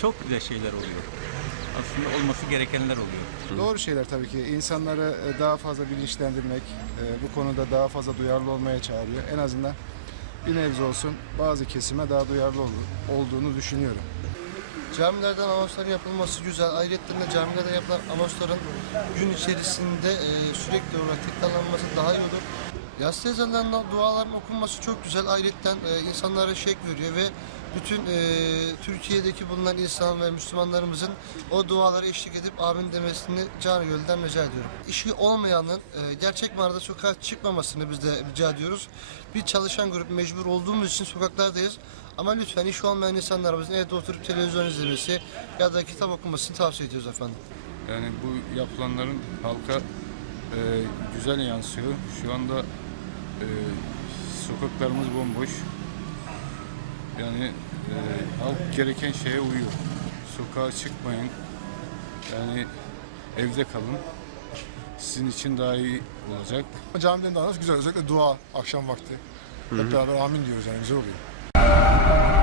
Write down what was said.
çok güzel şeyler oluyor. Aslında olması gerekenler oluyor. Doğru şeyler tabii ki. İnsanları e, daha fazla bilinçlendirmek, e, bu konuda daha fazla duyarlı olmaya çağırıyor. En azından bir nebze olsun bazı kesime daha duyarlı ol- olduğunu düşünüyorum. Camilerden anonsların yapılması güzel. Ayrıca de camilerden yapılan anonsların gün içerisinde e, sürekli olarak tekrarlanması daha iyi olur. Yas ezanlarından duaların okunması çok güzel. Ayrıca e, insanlara şek veriyor ve bütün e, Türkiye'deki bulunan insan ve Müslümanlarımızın o dualara eşlik edip amin demesini canı gölden rica ediyorum. İşi olmayanın e, gerçek manada sokağa çıkmamasını biz de rica ediyoruz. Bir çalışan grup mecbur olduğumuz için sokaklardayız. Ama lütfen iş olmayan insanlarımızın evde oturup televizyon izlemesi ya da kitap okumasını tavsiye ediyoruz efendim. Yani bu yapılanların halka e, güzel yansıyor. Şu anda e, sokaklarımız bomboş. Yani e, halk gereken şeye uyuyor. Sokağa çıkmayın. Yani evde kalın. Sizin için daha iyi olacak. Camiden de güzel. Özellikle dua akşam vakti. Hep beraber amin diyoruz yani güzel oluyor.